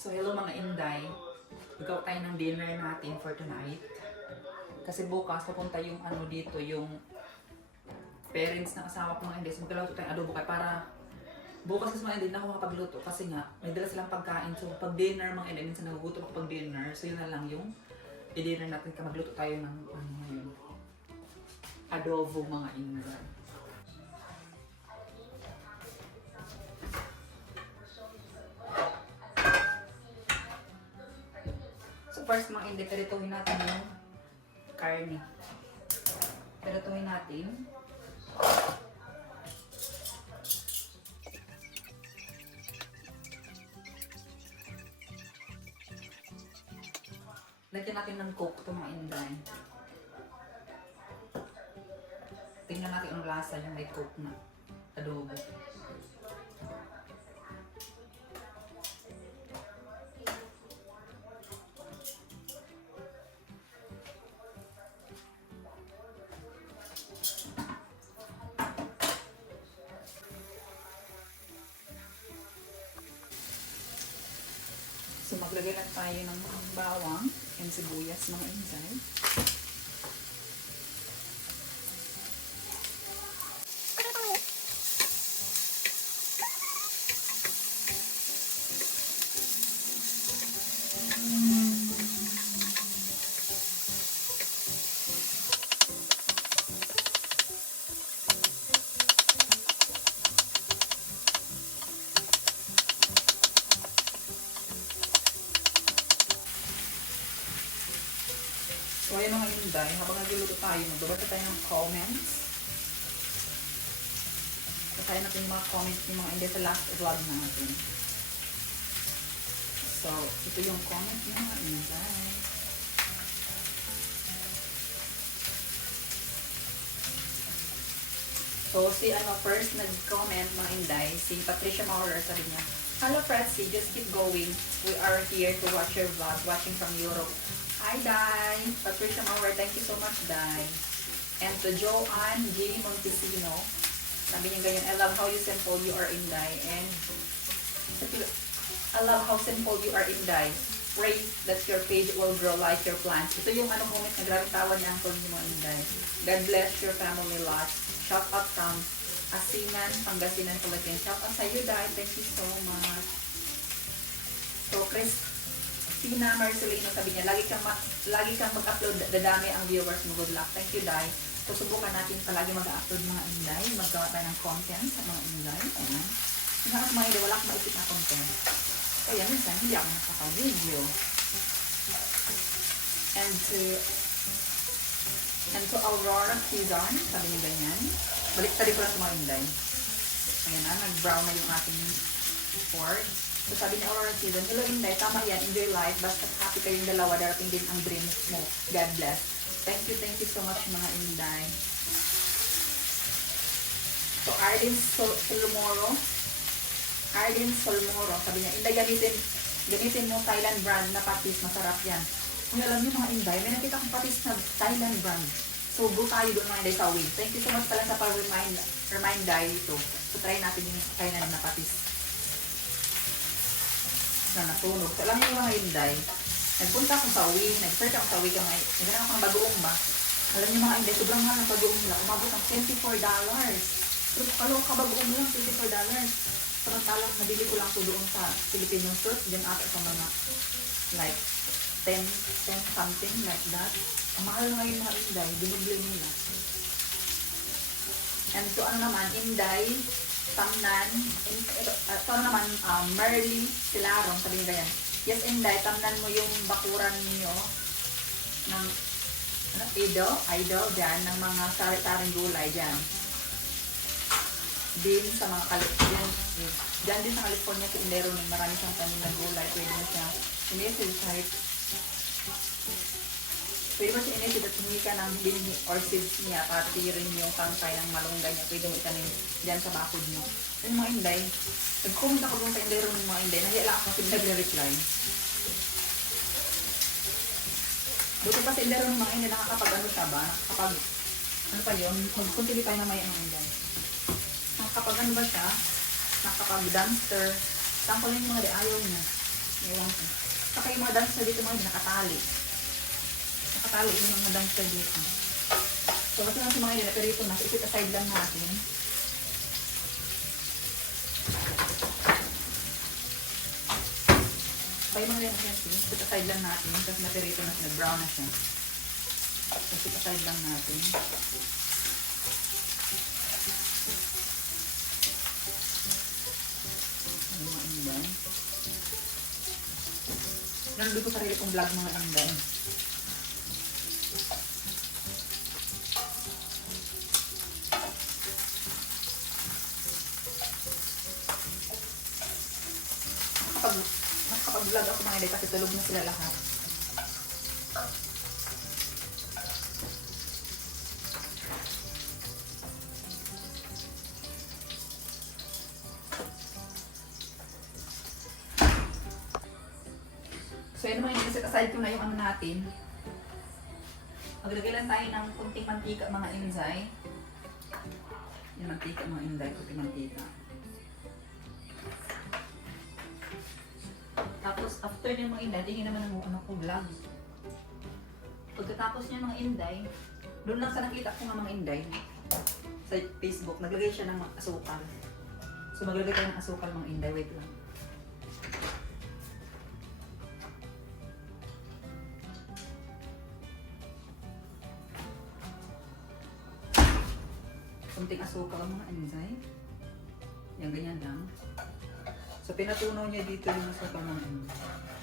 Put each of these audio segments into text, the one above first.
So hello mga Inday. Magawa tayo ng dinner natin for tonight. Kasi bukas papunta yung ano dito, yung parents ng asawa ko mga Inday. So magkalato tayong adobo kaya para bukas kasi mga Inday na ako makapagluto kasi nga may dala silang pagkain. So pag dinner mga Inday, minsan nagugutom ako pag dinner. So yun na lang yung i-dinner natin ka magluto tayo ng ano ngayon. Adobo mga Inday. First mga hindi, perituhin natin yung karne. Perituhin natin. Lagyan natin ng coke ito mga inday. Tingnan natin ang lasa yung may coke na adobo. Maglagay lang tayo ng bawang and sibuyas mga inday. Basahin natin yung mga comments ng mga inday sa last vlog natin. So, ito yung comment ng mga inday. So, si ano first nag-comment mga inday, si Patricia Maurer, sabi niya, Hello Fretzy, just keep going. We are here to watch your vlog, watching from Europe. Hi, Dai. Patricia Maurer, thank you so much, Dai. And to Joanne J. Montesino, sabi niya ganyan, I love how you simple you are in Dai. And I love how simple you are in Dai. Pray that your page will grow like your plants. Ito yung ano comment na grabe tawa ni Uncle ni mo Inday. God bless your family lot. Shout out from Asinan, Pangasinan, Philippines. Shout out sa iyo, Dai. Thank you so much. So, Chris, Sina Marcelino sabi niya, lagi kang, ma- lagi kang mag-upload, dadami ang viewers mo. Good luck. Thank you, Dai. So, subukan natin palagi mag-upload mga inday. Maggawa tayo ng content sa mga inday. Ayan. Yung mga inday, wala akong maisip na content. Kaya minsan, hindi ako nakaka-video. And to, and to Aurora Kizan, sabi niya ganyan. Balik tali lang sa mga inday. Ayan na, nag-brown na yung ating pork. So sabi ni Aurora Season, Hello Inday, tama yan, enjoy life. Basta happy kayong dalawa, darating din ang dreams mo. God bless. Thank you, thank you so much mga Inday. So Arden Sol Solmoro, Arden Solmoro, sabi niya, Inday, gamitin, gamitin mo Thailand brand na patis, masarap yan. Kung alam niyo mga Inday, may nakita akong patis na Thailand brand. So, go tayo doon mga Inday sa wing. Thank you so much pala sa pag-remind remind ito. So, try natin yung Thailand na patis na natunog. So, alam niyo mga Inday, nagpunta akong sa uwi, nag-search ako sa uwi ka ngayon. Naghanap ako ng bagoong ba? Alam niyo mga Inday, sobrang mahal ng bagoong nila. Umabot ng $24. So, kalong ka bagoong lang, $24. Samantalang nabili ko lang ito doon sa Filipino stores, dyan ata sa mga like 10, 10 something like that. Ang mahal ngayon mga Inday, dinubli nila. And so ano naman, Inday, Tamnan, in, ito, uh, ito naman, um, Merly Silarong, sabi nila yan. Yes, Inday, tamnan mo yung bakuran niyo ng ano, idol, idol dyan, ng mga sari-saring gulay dyan. Din sa mga kalip, dyan, dyan din sa California, sa Indero, marami siyang tanim na gulay, pwede mo siya, inisil kahit Pwede mo siya ka ng binhi or seeds niya, pati rin yung tangkay ng malunggay niya, pwede mo itanim dyan sa bakod mo. Yung mga inday, nag-comment ako dun sa inday rin mga inday, nahiya lang ako kasi nagre-reply. Buto pa sa inday rin mga inday, nakakapag ano siya ba? Nakakapag, ano pa yun, mag-continue tayo na may ang inday. Nakakapag ano ba siya? Nakakapag dumpster. Lang yung mga di ayaw niya. Ewan ko. Saka yung mga dumpster dito mga nakatali. Nakatali yung mga dumpster dito. So, kasi nasa mga yun, pero na, isit aside lang natin. Kaya mga yan, isit aside lang natin. Kasi natirito na nag-brown na siya. So, isit aside lang natin. Ano ko sarili kong vlog mga inday. Mga inday kasi tulog na sila lahat. So yun naman yung set aside ko na yung ano natin. Maglagay lang tayo ng kunting mantika mga inzay. Yung mantika mga inzay, kunting mantika. Tingin naman ang ano ko vlog. Pagkatapos niya mga inday, doon lang sa nakita ko nga mga inday, sa Facebook, naglagay siya ng asukal. So maglagay tayo ng asukal mga inday, wait lang. kunting asukal mga enzyme. Yan, ganyan lang. So, pinatunaw niya dito yung asukal mga enzyme.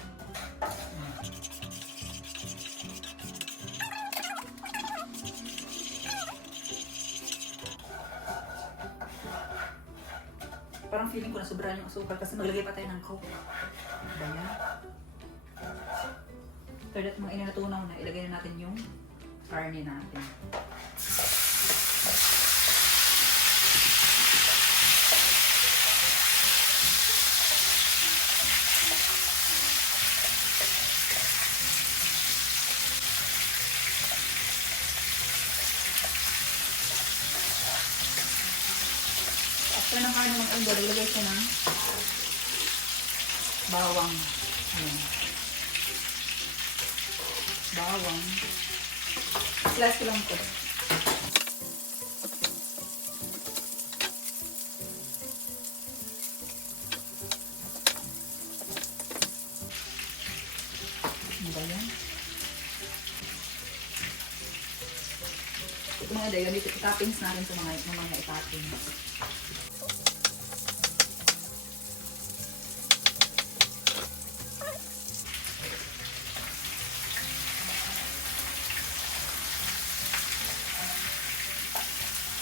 Sobrang yung asukal kasi maglagay pa tayo ng coke. Diba yan? After that, mga inatunaw na, ilagay na natin yung karne natin. After ulo, ilagay siya ng bawang. Ayan. Bawang. Slice lang ito. Ano ba yan? Ito mga dayo, dito toppings natin sa mga, mga mga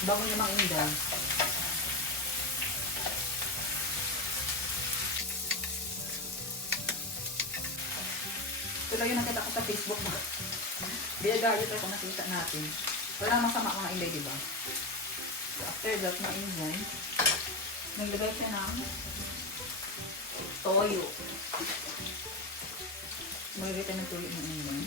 Bango mga inday. Lang yung nakita ko sa Facebook mo. Binagayot ako nakita natin. Walang masama mga inday, di ba? So after that, mga inday, naglagay siya ng toyo. Maglagay tayo ng toyo mga inday.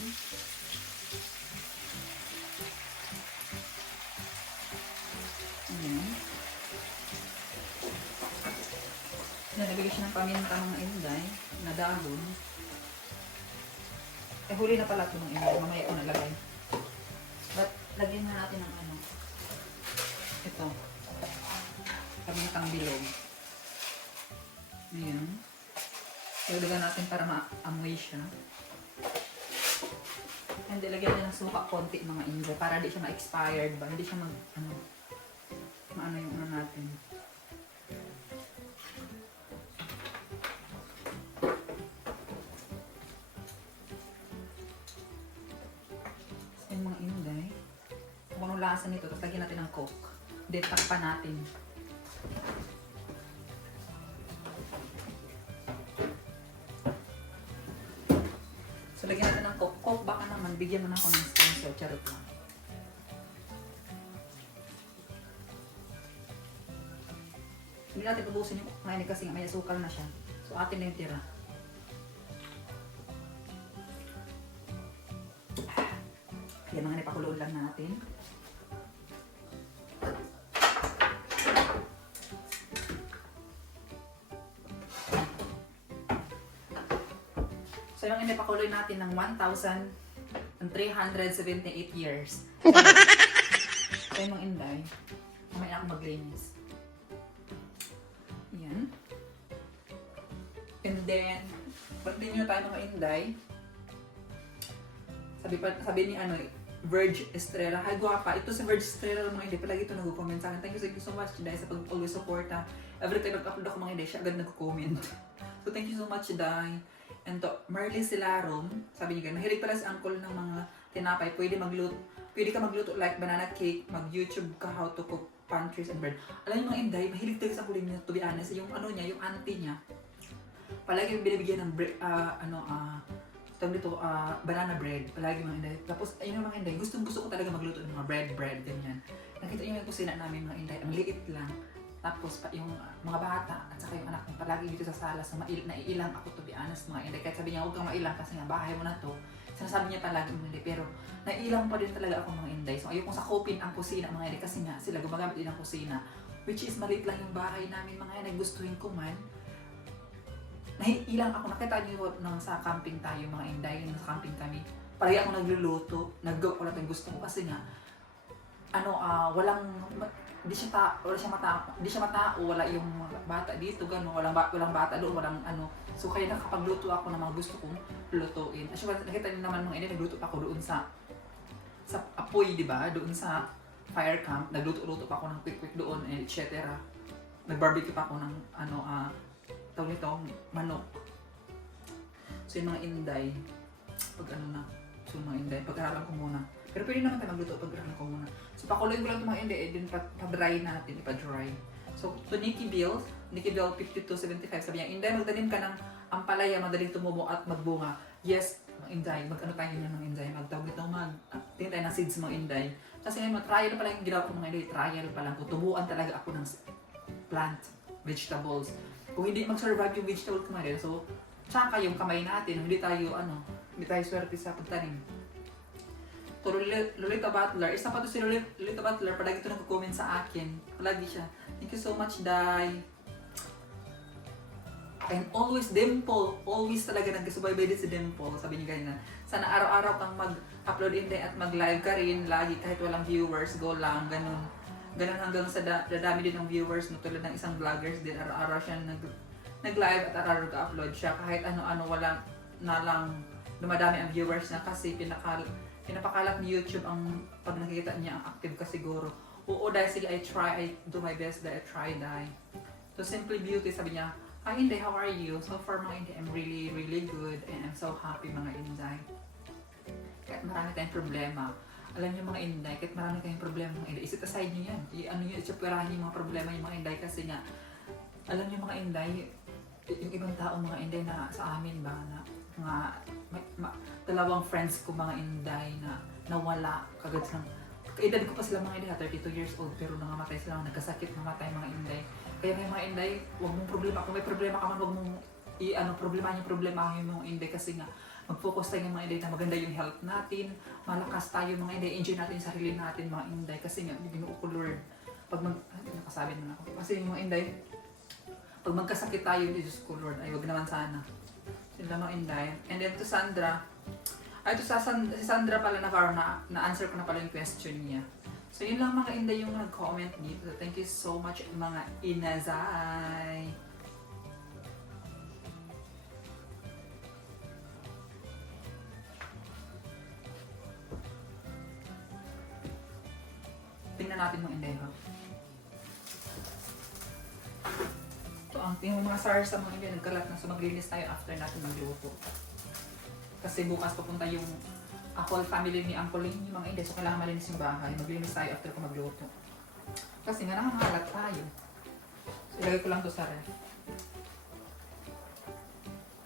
Siya ng paminta mga inday na dahon. Eh, huli na pala ito ng inday. Mamaya ko nalagay. But, lagyan na natin ng ano. Ito. Pamintang bilog. Ayan. Ilagyan natin para ma-amoy siya. And ilagyan din ng suka konti mga inday para di siya ma-expired ba. Hindi siya mag, ano, maano yung ano natin. Anong lasa nito, tapos lagyan natin ng coke. Then, takpan natin. So, lagyan natin ng coke. Coke, baka naman, bigyan mo na ako ng sponsor. Charot lang. Hindi natin ubusin yung kain kasi may asukal na siya. So atin na yung tira. Yan mga nipakuloon lang natin. So yung hindi pakuloy natin ng 1,378 years. so yung mga inday, mamaya ako maglinis. Yan. And then, nyo tayo mga inday, sabi pa, sabi ni ano, Verge Estrella. Hi, guwapa. Ito si Verge Estrella mga hindi. Palagi ito nag-comment sa akin. Thank you, thank you so much, Day, sa pag-always support ha. Every time nag-upload ako mga hindi, siya agad nag-comment. so, thank you so much, Day. And to, Marley Silarom, sabi niya mahilig pala si uncle ng mga tinapay. Pwede magluto, pwede ka magluto like banana cake, mag-YouTube ka how to cook pantries and bread. Alam niyo mga inday, mahilig talaga sa kuling niya, to be honest. Yung ano niya, yung auntie niya, palagi binibigyan ng bread, ah, ano, ah, tawag dito, ah, banana bread. Palagi mga inday. Tapos, ayun yung mga inday, gustong gusto ko talaga magluto ng mga bread, bread, ganyan. Nakita niyo yung kusina namin mga inday, ang liit lang. Tapos, pa, yung ah, mga bata at saka yung anak ko, palagi dito sa sala, so mail, naiilang ako to be honest mga inday. Kahit sabi niya, huwag kang mailang kasi nga, bahay mo na to. Sinasabi niya palagi mga inday, pero naiilang pa din talaga ako mga inday. So, ayokong sakupin ang kusina mga inday kasi nga, sila gumagamit din ng kusina. Which is, maliit lang yung bahay namin mga inday, gustuhin ko man naiilang ako. Nakita niyo nang sa camping tayo mga inday, nung sa camping kami. Palagi ako nagluluto, nag-go ko lang gusto ko kasi nga, ano, ah, walang, di siya ta, wala siya mata, di siya matao, wala yung bata dito, gano'n, walang, ba, walang bata doon, walang ano. So kaya nakapagluto ako ng mga gusto kong lutuin. At syempre, nakita niyo naman mga inday, nagluto pa ako doon sa, sa apoy, di ba? Doon sa fire camp, nagluto-luto pa ako ng quick-quick doon, and et cetera. Nag-barbecue pa ako ng, ano, ah, tawag nito, manok. So yung mga inday, pag ano na, so yung mga inday, pag-aralan ko muna. Pero pwede naman tayo magluto pag-aralan ko muna. So pakuloy ko lang itong mga inday, eh, din pa- pa-dry natin, ipa-dry. So to Nikki Bill, Nikki Bill 5275, sabi niya, Inday, magtanim ka ng ampalaya, madaling tumubo at magbunga. Yes, mga inday, mag-ano tayo niya ng inday, magtawag ito, mag, ah, tingin tayo ng seeds mga inday. Kasi ngayon, trial pa lang yung ginawa ko mga inday, trial pa lang ko, tubuan talaga ako ng plant, vegetables kung hindi mag-survive yung vegetable kumain, so tsaka yung kamay natin, hindi tayo ano, hindi tayo swerte sa pagtanim. To Lolita Butler, isa pa to si Lolita, Butler, palagi ito nagko-comment sa akin. Palagi siya. Thank you so much, Dai. And always Dimple, always talaga nagkasubaybay din si Dimple. Sabi niya ganyan, sana araw-araw kang mag-upload in at mag-live ka rin lagi kahit walang viewers, go lang, ganun. Ganun hanggang sa da- dadami din ng viewers, no, tulad ng isang vloggers din, araw-araw siya nag nag-live at araw upload siya kahit ano-ano walang na lang dumadami ang viewers niya kasi pinakal pinapakalat ni YouTube ang pag nakikita niya ang active ka siguro. Oo, dahil sige, I try, I do my best, dahil I try, dahil. So, Simply Beauty, sabi niya, Hi Inday, how are you? So far mga Inday, I'm really, really good and I'm so happy mga Inday. Kahit marami tayong problema, alam niyo mga Inday, kahit marami kayong problema mga Inday, isit aside niyo yan. I, ano yun, isipirahan niyo yung mga problema yung mga Inday kasi nga, alam niyo mga Inday, yung ibang tao mga Inday na sa amin ba, na mga, ma- ma- dalawang friends ko mga Inday na nawala, kagad silang, kaedad ko pa sila mga Inday, 32 years old, pero nangamatay sila, nagkasakit, namatay mga Inday. Kaya may mga Inday, huwag mong problema, kung may problema ka man, huwag mong i ano problema yung problema yung mga Inday kasi nga mag-focus tayo ng mga Inday na maganda yung health natin, malakas tayo mga Inday, enjoy natin yung sarili natin mga Inday kasi nga binuo ko Lord. Pag mag, ay, nakasabi na ako. Kasi yung mga Inday, pag magkasakit tayo, Diyos ko Lord, ay wag naman sana. Sila mga Inday. And then to Sandra, ay to sa San- si Sandra pala Navarro na, na-answer ko na pala yung question niya. So yun lang mga Inday yung nag-comment dito. Thank you so much mga Inazay. Tingnan natin mga Inday ha. Ang yung mga SARS sa mga nagkalat na. So maglinis tayo after natin magluto. Kasi bukas papunta yung whole family ni Uncle Ling, yung mga Inday. So kailangan malinis yung bahay. Maglinis tayo after ko magluto. Kasi nga nangangalat tayo. So ilagay ko lang to sa ref.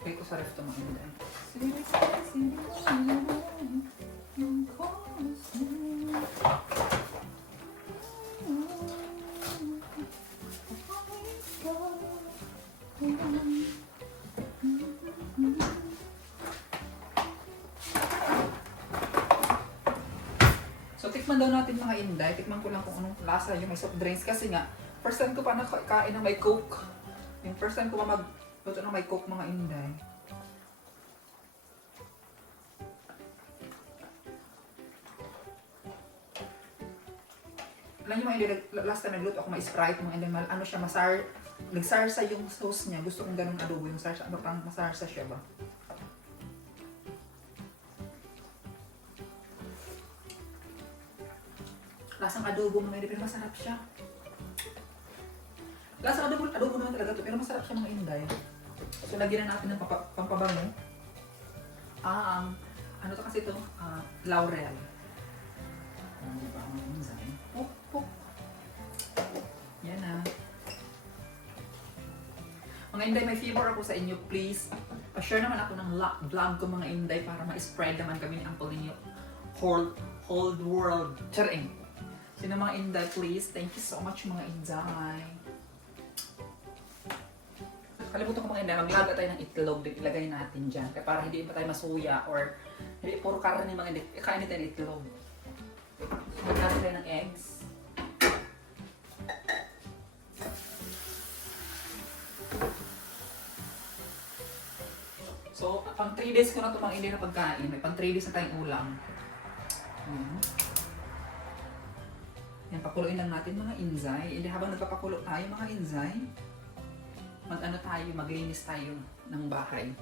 Ilagay ko sa ref to mga Inday. So, tikman daw natin mga Inday. Tikman ko lang kung anong lasa yung may soft drinks. Kasi nga, first time ko pa nakakain ng may Coke. Yung first time ko pa magluto ng may Coke mga Inday. Alam niyo mga Inday, last time nagluto ako may Sprite, mga Inday, ano siya, masar, nagsarsa yung sauce niya. Gusto kong ganun adobo yung sarsa. Ano parang masarsa siya ba? Lasang adobo mga hindi, pero masarap siya. Lasang adobo, adobo naman talaga to, pero masarap siya mga inday. So, lagyan na natin ng pampabango. Ah, um, ano to kasi to? Ah, laurel. Ano ba ang inday? Oh, oh. Yan na. Mga inday, may favor ako sa inyo. Please, pa-share naman ako ng vlog ko mga inday para ma-spread naman kami ni Uncle ninyo. Whole, whole world. Charing. Sino mga inday, please? Thank you so much mga inday. Kalimutan ko mga inday, maglaga tayo ng itlog. din Ilagay natin dyan. Kaya para hindi pa tayo masuya or hindi puro karne mga inday. Kain tayo ng itlog. Maglaga tayo ng eggs. So, pang 3 days ko na ito mga hindi na pagkain. May pang 3 days na tayong ulam. Ayan. Yan, pakuluin lang natin mga inzay. Hindi habang nagpapakulo tayo mga inzay, mag-ano tayo, maglinis tayo ng bahay.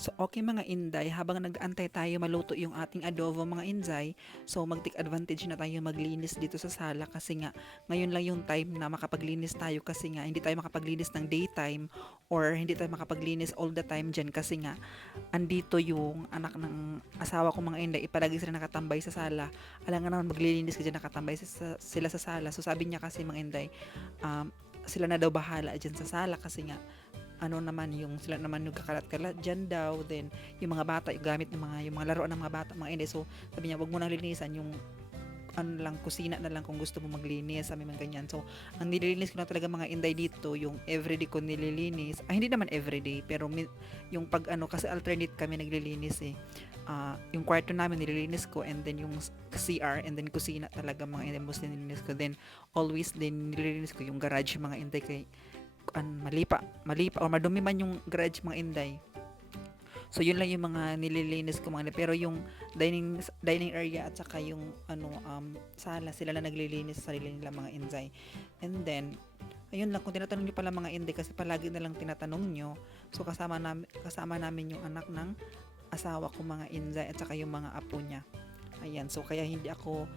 So okay mga inday, habang nag-antay tayo maluto yung ating adobo mga inday, so mag-take advantage na tayo maglinis dito sa sala kasi nga ngayon lang yung time na makapaglinis tayo kasi nga hindi tayo makapaglinis ng daytime or hindi tayo makapaglinis all the time dyan kasi nga andito yung anak ng asawa ko mga inday, ipalagi sila nakatambay sa sala. Alam nga naman maglilinis ka dyan nakatambay sila sa sala. So sabi niya kasi mga inday, um, sila na daw bahala dyan sa sala kasi nga ano naman yung sila naman yung kakalat-kalat dyan daw then yung mga bata yung gamit ng mga yung mga laruan ng mga bata mga hindi so sabi niya wag mo nang linisan yung ano lang kusina na lang kung gusto mo maglinis sabi man ganyan. So ang nililinis ko na talaga mga inday dito yung everyday ko nililinis ah hindi naman everyday pero yung pag ano kasi alternate kami naglilinis eh. Ah, yung kwarto namin nililinis ko and then yung CR and then kusina talaga mga inday most nililinis ko. Then always din nililinis ko yung garage mga inday kay an malipa malipa or madumi man yung garage mga inday. So yun lang yung mga nililinis ko mga pero yung dining dining area at saka yung ano um sala sila na naglilinis sa sarili nila mga inday. And then ayun lang kung tinatanong nyo pala mga inday kasi palagi na lang tinatanong nyo so kasama namin kasama namin yung anak ng asawa ko mga inday at saka yung mga apo niya. Ayan so kaya hindi ako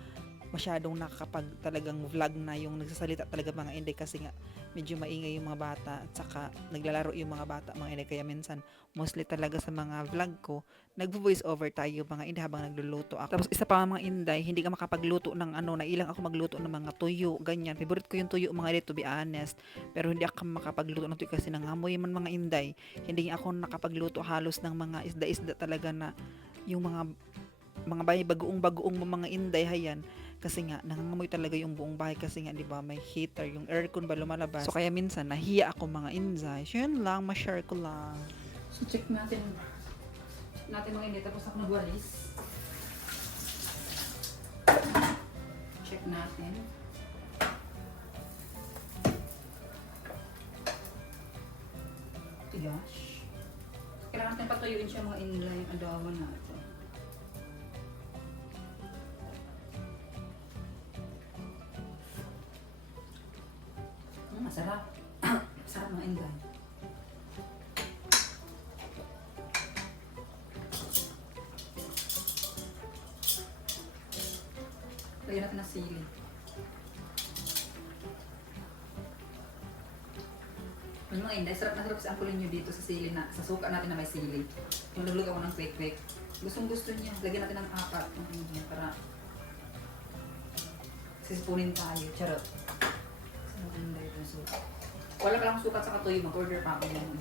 masyadong nakakapag talagang vlog na yung nagsasalita talaga mga inday kasi nga medyo maingay yung mga bata at saka naglalaro yung mga bata mga inday. Kaya minsan mostly talaga sa mga vlog ko nagvo-voice over tayo mga inday habang nagluluto ako. Tapos isa pa mga inday hindi ka makapagluto ng ano na ilang ako magluto ng mga tuyo ganyan. Favorite ko yung tuyo mga inday to be honest. Pero hindi ako makapagluto ng tuyo kasi nangamoy man mga inday. Hindi ako nakapagluto halos ng mga isda-isda talaga na yung mga mga bay bagoong bagoong mga inday hayan kasi nga nangangamoy talaga yung buong bahay kasi nga 'di ba may heater yung aircon ba lumalabas so kaya minsan nahiya ako mga inday so yun lang ma-share ko lang So, check natin. Check natin mga hindi. Tapos ako nagwalis. Check natin. Gosh. Kailangan natin patuyuin siya mga inlay adobo natin. Masarap. Masarap mga inlay. Lagyan natin ng sili. Yung mga inday, sarap na sarap sa angkulin nyo dito sa sili na, sa suka natin na may sili. Yung naglulog ako ng quick-quick. Gustong gusto niya, lagyan natin ng apat ng para sisipunin tayo. Charot. Sa mga inday ito suka. Wala pa lang sukat sa katuyo, mag-order pa ako ng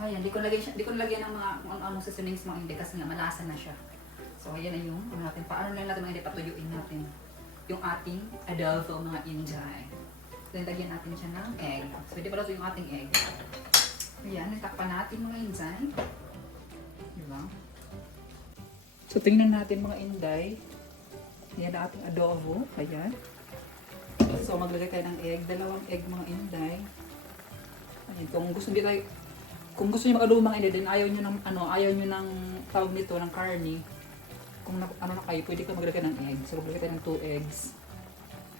Ayan, di ko lagyan, siya- di ko lagyan ng mga ano-ano seasonings mga hindi kasi nga malasa na siya. So, ayan na yung ano natin. Paano lang natin mga hindi patuyuin natin yung ating adobo mga inday. Then, lagyan natin siya ng egg. So, hindi pala ito yung ating egg. Ayan, natakpan natin mga inday. Diba? So, tingnan natin mga inday. Yan ang ating adobo. Ayan. So, maglagay tayo ng egg. Dalawang egg mga inday. Ayan, kung gusto niyo tayo, kung gusto niyo mag-adobo mga inday, then ayaw niyo ng, ano, ayaw niyo ng tawag nito, ng karne, kung na, ano na kayo, pwede ka maglagay ng egg. So, maglagay tayo ng 2 eggs.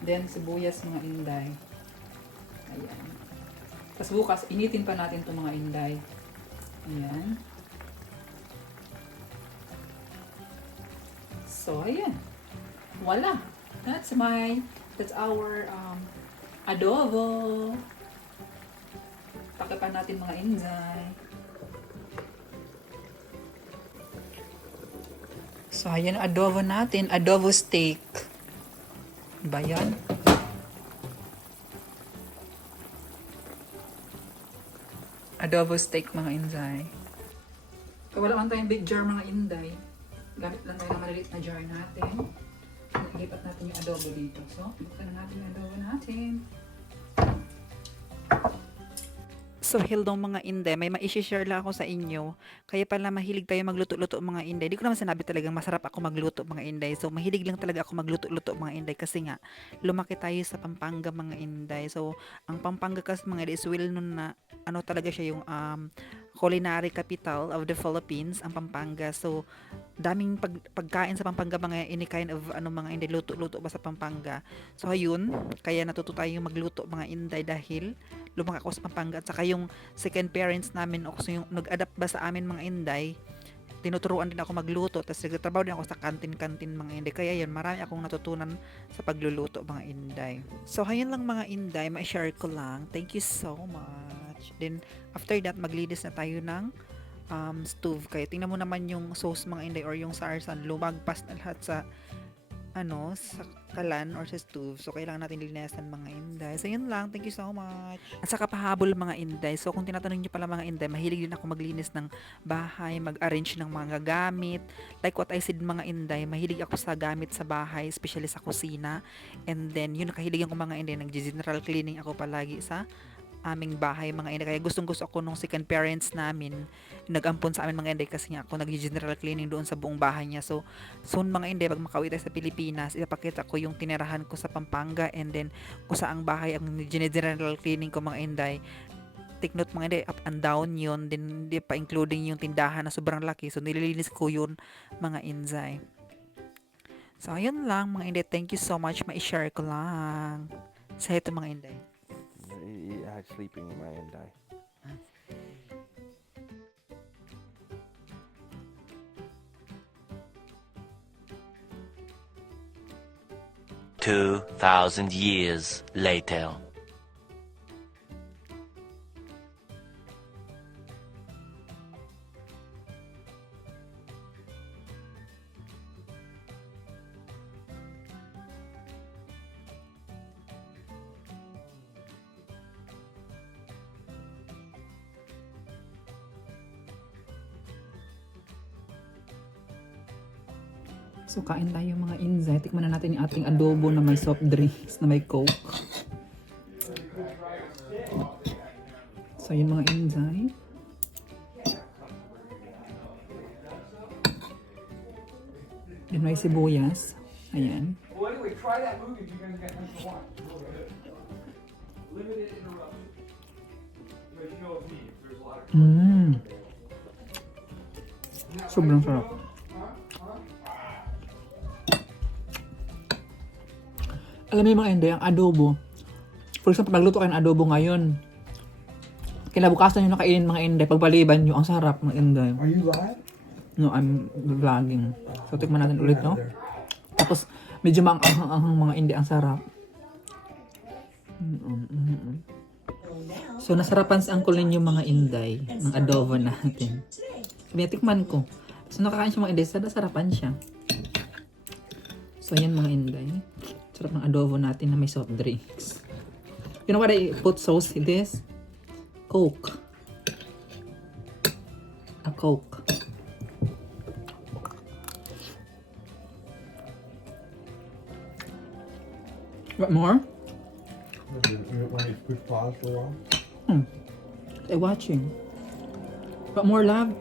Then, sibuyas, mga inday. Ayan. Tapos bukas, initin pa natin itong mga inday. Ayan. So, ayan. Wala. That's my, that's our um, adobo. Pakipan natin mga inday. So, ayan ang adobo natin. Adobo steak. Ba yan? Adobo steak mga inday. Kaya wala man tayong big jar mga inday. Gamit lang tayo ng maliliit na jar natin. Naglipat natin yung adobo dito. So, buksan na natin yung adobo natin. So, hello mga inday, may ma-share lang ako sa inyo. Kaya pala mahilig tayo magluto-luto mga inday. Di ko naman sinabi talagang masarap ako magluto mga inday. So, mahilig lang talaga ako magluto-luto mga inday kasi nga lumaki tayo sa Pampanga mga inday. So, ang Pampanga kasi mga inday is well known na ano talaga siya yung um, culinary capital of the Philippines, ang Pampanga. So, daming pag, pagkain sa Pampanga mga any kind of ano mga inday luto-luto ba sa Pampanga. So, ayun, kaya natuto tayo magluto mga inday dahil lumaki ako sa Pampanga at saka yung second parents namin o yung nag-adapt ba sa amin mga inday tinuturuan din ako magluto tapos nagtatrabaho din ako sa kantin-kantin mga inday. Kaya yun marami akong natutunan sa pagluluto mga inday. So ayun lang mga inday ma-share ko lang. Thank you so much. Then after that maglinis na tayo ng um, stove. Kaya tingnan mo naman yung sauce mga inday or yung sarsan lumagpas na lahat sa ano, sa kalan or sa stove. So, kailangan natin linisan mga inday. So, yun lang. Thank you so much. At saka pahabol mga inday. So, kung tinatanong nyo pala mga inday, mahilig din ako maglinis ng bahay, mag-arrange ng mga gamit. Like what I said mga inday, mahilig ako sa gamit sa bahay, especially sa kusina. And then, yun, nakahiligan ko mga inday, nag-general cleaning ako palagi sa aming bahay mga inday. Kaya gustong gusto ako nung second parents namin nag-ampon sa amin mga inday kasi nga ako nag-general cleaning doon sa buong bahay niya. So, soon mga inday, pag makauwi tayo sa Pilipinas, ipapakita ko yung tinirahan ko sa Pampanga and then kung saang bahay ang general cleaning ko mga inday. Take note mga inday, up and down yun. Then, hindi pa including yung tindahan na sobrang laki. So, nililinis ko yun mga inday. So, ayun lang mga inday. Thank you so much. Ma-share ko lang. Sa ito mga inday. I, had sleeping in my end eye. Two thousand years later. So, kain tayo mga inzay. Tikman na natin yung ating adobo na may soft drinks, na may coke. So, yun mga inzay. Then may sibuyas. Ayan. Well, anyway, try Alam mo mga hindi, ang adobo. For example, pagluto kayo ng adobo ngayon, kinabukasan nyo nakainin mga inday, pagpaliban nyo, ang sarap ng inday. Are you live? No, I'm vlogging. So, tikman natin ulit, no? Tapos, medyo mga ang sarap. Mm, mm, mm, mm. So, nasarapan sa angkol ninyo mga inday ng adobo natin. Sabi tikman ko. So, nakakain siya mga inday. Sarapan siya. So, yan mga inday. Sarap ng adobo natin na may soft drinks. You know what I put sauce in this? Coke. A Coke. What more? When you push pause for a while? They're watching. What more, love?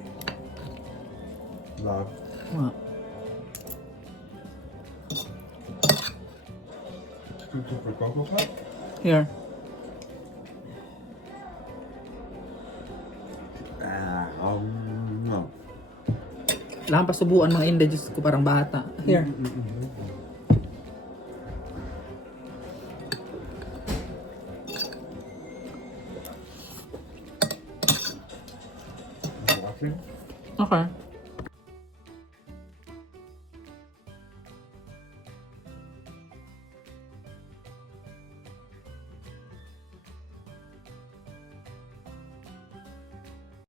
Love. What? Two for Cocoa Puff? Here. Ah, um, no. Lang pasubuan mga inday, Diyos ko parang bata. Here. Watching?